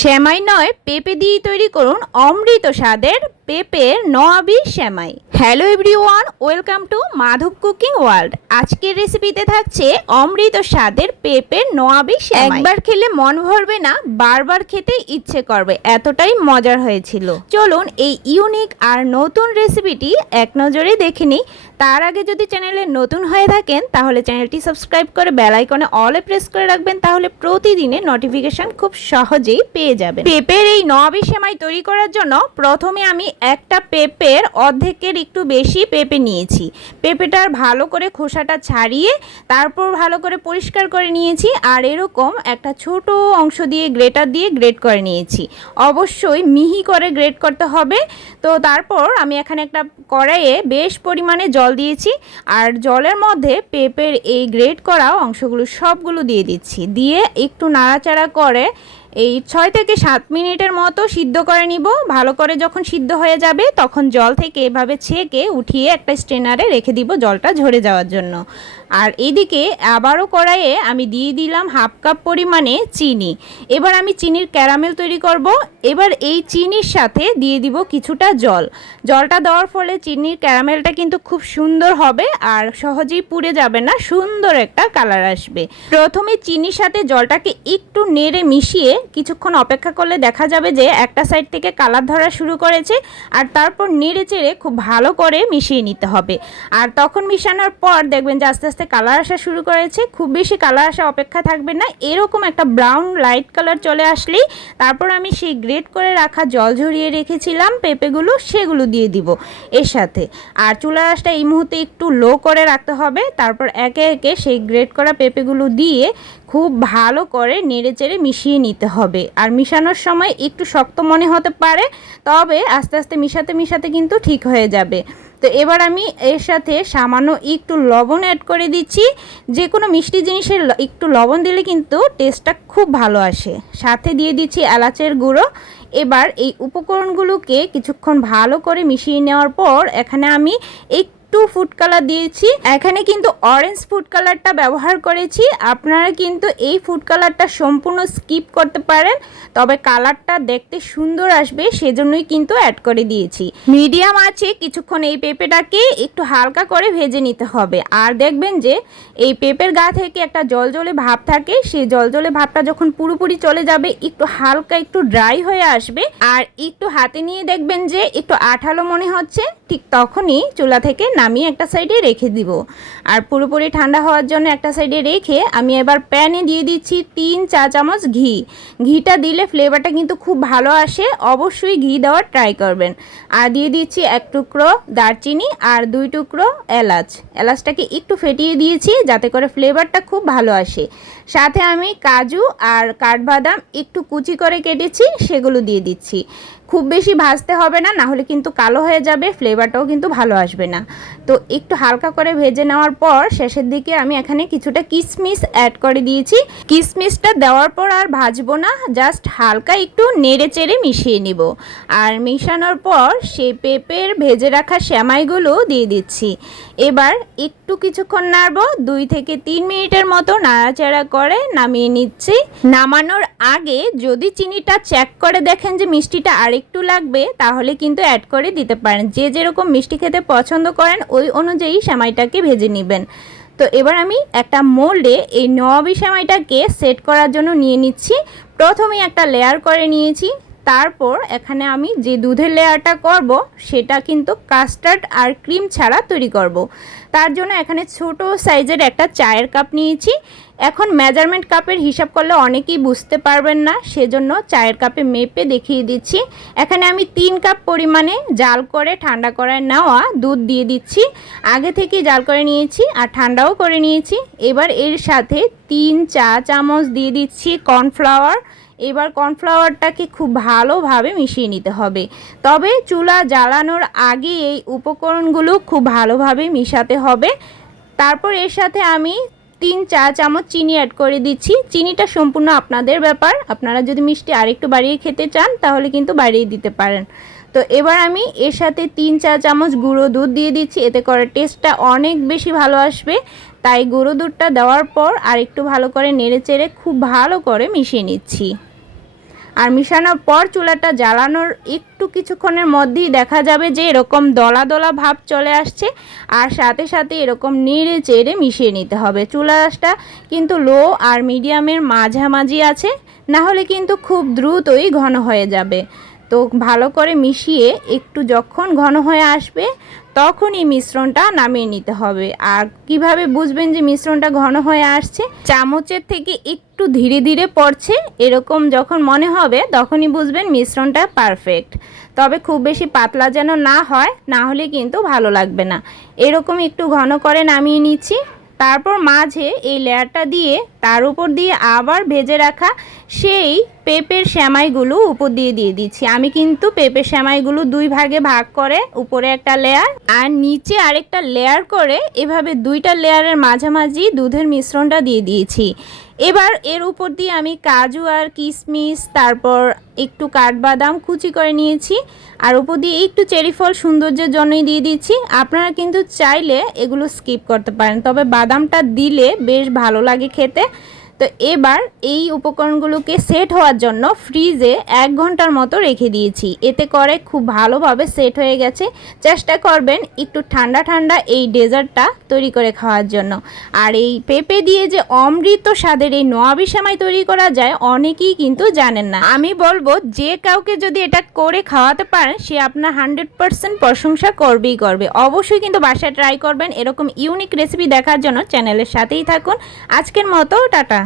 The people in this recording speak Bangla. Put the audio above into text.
সেমাই নয়, পেঁপে দিয়ে তৈরি করুন অমৃত স্বাদের পেঁপের নোয়াবিশ সেমাই। Hello everyone, welcome to Madhab cooking world. আজকের রেসিপিতে থাকছে অমৃত স্বাদের পেঁপের নোয়াবিশ সেমাই। একবার খেলে মন ভরবে না, বারবার খেতে ইচ্ছে করবে, এতটাই মজার হয়েছিল। চলুন এই ইউনিক আর নতুন রেসিপিটি এক নজরে দেখে নিই। তার আগে যদি চ্যানেলে নতুন হয়ে থাকেন তাহলে চ্যানেলটি সাবস্ক্রাইব করে বেল আইকনে অলে প্রেস করে রাখবেন, তাহলে প্রতিদিনের নোটিফিকেশন খুব সহজেই পেয়ে যাবেন। পেঁপের এই নোয়াবিশ সেমাই তৈরি করার জন্য প্রথমে আমি একটা পেঁপের অর্ধেকের একটু বেশি পেঁপে নিয়েছি। পেঁপেটার ভালো করে খোসাটা ছাড়িয়ে তারপর ভালো করে পরিষ্কার করে নিয়েছি, আর এরকম একটা ছোট অংশ দিয়ে গ্রেটার দিয়ে গ্রেট করে নিয়েছি। অবশ্যই মিহি করে গ্রেট করতে হবে। তো তারপর আমি এখানে একটা কড়াইয়ে বেশ পরিমাণে জল দিয়েছি, আর জলের মধ্যে পেঁপের এই গ্রেট করা অংশগুলো সবগুলো দিয়ে দিচ্ছি। দিয়ে একটু নাড়াচাড়া করে এই 6 থেকে 7 মিনিটের মতো সিদ্ধ করে নিব। ভালো করে যখন সিদ্ধ হয়ে যাবে তখন জল থেকে এভাবে ছেঁকে উঠিয়ে একটা স্ট্রেনারে রেখে দিব জলটা ঝরে যাওয়ার জন্য। আর এদিকে আবারও কড়াইয়ে আমি দিয়ে দিলাম হাফ কাপ পরিমাণে চিনি। এবার আমি চিনির ক্যারামেল তৈরি করব। এবার এই চিনির সাথে দিয়ে দিব কিছুটা জল। জলটা দেওয়ার ফলে চিনির ক্যারামেলটা কিন্তু খুব সুন্দর হবে আর সহজেই পুড়ে যাবে না, সুন্দর একটা কালার আসবে। প্রথমে চিনির সাথে জলটাকে একটু নেড়ে মিশিয়ে কিছুক্ষণ অপেক্ষা করলে দেখা যাবে যে একটা সাইড থেকে কালার ধরা শুরু করেছে, আর তারপর নেড়ে চেড়ে খুব ভালো করে মিশিয়ে নিতে হবে। আর তখন মিশানোর পর দেখবেন যে আস্তে আস্তে কালার আসা শুরু করেছে। খুব বেশি কালার আসা অপেক্ষা থাকবে না, এরকম একটা ব্রাউন লাইট কালার চলে আসলেই তারপর আমি সেই গ্রেট করে রাখা জল ঝরিয়ে রেখেছিলাম পেঁপেগুলো, সেগুলো দিয়ে দিব এর সাথে। আর চুলার আঁচটা এই মুহূর্তে একটু লো করে রাখতে হবে। তারপর একে একে সেই গ্রেট করা পেঁপেগুলো দিয়ে খুব ভালো করে নেড়ে চেড়ে মিশিয়ে নিতে হবে। আর মিশানোর সময় একটু শক্ত মনে হতে পারে, তবে আস্তে আস্তে মিশাতে মিশাতে কিন্তু ঠিক হয়ে যাবে। তো এবার আমি এর সাথে সামান্য একটু লবণ অ্যাড করে দিচ্ছি। যে কোনো মিষ্টি জিনিসের একটু লবণ দিলে কিন্তু টেস্টটা খুব ভালো আসে। সাথে দিয়ে দিচ্ছি এলাচের গুঁড়ো। এবার এই উপকরণগুলোকে কিছুক্ষণ ভালো করে মিশিয়ে নেওয়ার পর এখানে আমি একটু ফুড কালার দিয়েছি। এখানে কিন্তু অরেঞ্জ ফুড কালারটা ব্যবহার করেছি। আপনারা কিন্তু এই ফুড কালারটা সম্পূর্ণ স্কিপ করতে পারেন, তবে কালারটা দেখতে সুন্দর আসবে সেজন্যই কিন্তু অ্যাড করে দিয়েছি। মিডিয়াম আছে কিছুক্ষণ এই পেঁপেটাকে একটু হালকা করে ভেজে নিতে হবে। আর দেখবেন যে এই পেঁপের গা থেকে একটা জলজলে ভাব থাকে, সেই জলজলে ভাবটা যখন পুরোপুরি চলে যাবে, একটু হালকা একটু ড্রাই হয়ে আসবে, আর একটু হাতে নিয়ে দেখবেন যে একটু আঠালো মনে হচ্ছে, ঠিক তখনই চুলা থেকে নামিয়ে একটা সাইডে রেখে দিব। আর পুরোপুরি ঠান্ডা হওয়ার জন্য একটা সাইডে রেখে আমি এবার প্যানে দিয়ে দিচ্ছি 3 চা চামচ ঘি। ঘিটা দিলে ফ্লেভারটা কিন্তু খুব ভালো আসে, অবশ্যই ঘি দেওয়ার ট্রাই করবেন। আর দিয়ে দিচ্ছি 1 টুকরো দারচিনি আর 2 টুকরো এলাচ। এলাচটাকে একটু ফেটিয়ে দিয়েছি যাতে করে ফ্লেভারটা খুব ভালো আসে। সাথে আমি কাজু আর কাঠবাদাম একটু কুচি করে কেটেছি, সেগুলো দিয়ে দিচ্ছি। খুব বেশি ভাজতে হবে না, নাহলে কিন্তু কালো হয়ে যাবে, ফ্লেভারটাও কিন্তু ভালো আসবে না। তো একটু হালকা করে ভেজে নেওয়ার পর শেষের দিকে আমি এখানে কিছুটা কিশমিশ অ্যাড করে দিয়েছি। কিশমিশটা দেওয়ার পর আর ভাজবো না, জাস্ট হালকা একটু নেড়ে চেড়ে মিশিয়ে নিব। আর মিশানোর পর সেই পেঁপের ভেজে রাখা সেমাইগুলো দিয়ে দিচ্ছি। এবার একটু কিছুক্ষণ নাড়বো, 2 থেকে 3 মিনিটের মতো নাড়াচাড়া করে নামিয়ে নিচ্ছি। নামানোর আগে যদি চিনিটা চেক করে দেখেন যে মিষ্টিটা আরেকটু লাগবে, তাহলে কিন্তু অ্যাড করে দিতে পারেন। যে যেরকম মিষ্টি খেতে পছন্দ করেন ওই অনুযায়ী সেমাইটাকে ভেজে নেবেন। তো এবার আমি একটা মোল্ডে এই নোয়াবিশ সেমাইটাকে সেট করার জন্য নিয়ে নিচ্ছি। প্রথমে একটা লেয়ার করে নিয়েছি, তারপর এখানে আমি যে দুধের লেয়ারটা করব সেটা কিন্তু কাস্টার্ড আর ক্রিম ছাড়া তৈরি করব। তার জন্য এখানে ছোট সাইজের একটা চায়ের কাপ নিয়েছি। এখন মেজারমেন্ট কাপের হিসাব করলে অনেকেই বুঝতে পারবেন না, সেজন্য চায়ের কাপে মেপে দেখিয়ে দিচ্ছি। এখানে আমি 3 কাপ পরিমাণে জাল করে ঠান্ডা করায় নেওয়া দুধ দিয়ে দিচ্ছি। আগে থেকেই জাল করে নিয়েছি আর ঠান্ডাও করে নিয়েছি। এবার এর সাথে 3 চা চামচ দিয়ে দিচ্ছি কর্নফ্লাওয়ার। এবার কর্নফ্লাওয়ারটাকে খুব ভালোভাবে মিশিয়ে নিতে হবে, তবে চুলা জ্বালানোর আগে এই উপকরণগুলো খুব ভালোভাবে মিশাতে হবে। তারপর এর সাথে আমি 3 চা চামচ চিনি অ্যাড করে দিচ্ছি। চিনিটা সম্পূর্ণ আপনাদের ব্যাপার, আপনারা যদি মিষ্টি আরেকটু বাড়িয়ে খেতে চান তাহলে কিন্তু বাড়িয়ে দিতে পারেন। তো এবার আমি এর সাথে 3 চা চামচ গুঁড়ো দুধ দিয়ে দিচ্ছি, এতে করে টেস্টটা অনেক বেশি ভালো আসবে। তাই গুঁড়ো দুধটা দেওয়ার পর আরেকটু ভালো করে নেড়ে চেড়ে খুব ভালো করে মিশিয়ে নিচ্ছি। আর মিশানোর পর চুলাটা জ্বালানোর একটু কিছুক্ষণের মধ্যেই দেখা যাবে যে এরকম দলা দলা ভাব চলে আসছে। আর সাথে সাথে এরকম নেড়ে চেড়ে মিশিয়ে নিতে হবে। চুলাটা কিন্তু লো আর মিডিয়ামের মাঝামাঝি আছে, না হলে কিন্তু খুব দ্রুতই ঘন হয়ে যাবে। তো ভালো করে মিশিয়ে একটু যখন ঘন হয়ে আসবে তখন এই মিশ্রণটা নামিয়ে নিতে হবে। আর কিভাবে বুঝবেন যে মিশ্রণটা ঘন হয়ে আসছে? চামচের থেকে একটু ধীরে ধীরে পড়ছে, এরকম যখন মনে হবে তখনই বুঝবেন মিশ্রণটা পারফেক্ট। তবে খুব বেশি পাতলা যেন না হয়, না হলে কিন্তু ভালো লাগবে না। এরকম একটু ঘন করে নামিয়ে নিচ্ছি। তারপর মাঝে এই লেয়ারটা দিয়ে তার উপর দিয়ে আবার ভেজে রাখা সেই পেঁপের সেমাইগুলো উপর দিয়ে দিচ্ছি। আমি কিন্তু পেঁপের সেমাইগুলো দুই ভাগে ভাগ করে উপরে একটা লেয়ার আর নিচে আরেকটা লেয়ার করে এভাবে দুইটা লেয়ারের মাঝামাঝি দুধের মিশ্রণটা দিয়ে দিয়েছি। এবার এর উপর দিয়ে আমি কাজু আর কিশমিশ, তারপর একটু কাঠবাদাম কুচি করে নিয়েছি, আর উপর দিয়ে একটু চেরি ফল সৌন্দর্যের জন্যই দিয়ে দিচ্ছি। আপনারা কিন্তু চাইলে এগুলো স্কিপ করতে পারেন, তবে বাদামটা দিলে বেশ ভালো লাগে খেতে। তো এবার এই উপকরণগুলোকে সেট হওয়ার জন্য ফ্রিজে 1 ঘন্টার মতো রেখে দিয়েছি। এতে করে খুব ভালোভাবে সেট হয়ে গেছে। চেষ্টা করবেন একটু ঠান্ডা ঠান্ডা এই ডেজার্টটা তৈরি করে খাওয়ার জন্য। আর এই পেঁপে দিয়ে যে অমৃত স্বাদের এই নোয়াবি সেমাই তৈরি করা যায় অনেকেই কিন্তু জানেন না। আমি বলবো যে কাউকে যদি এটা করে খাওয়াতে পারেন সে আপনার 100% প্রশংসা করবেই করবে। অবশ্যই কিন্তু বাসায় ট্রাই করবেন। এরকম ইউনিক রেসিপি দেখার জন্য চ্যানেলের সাথেই থাকুন। আজকের মতো টাটা।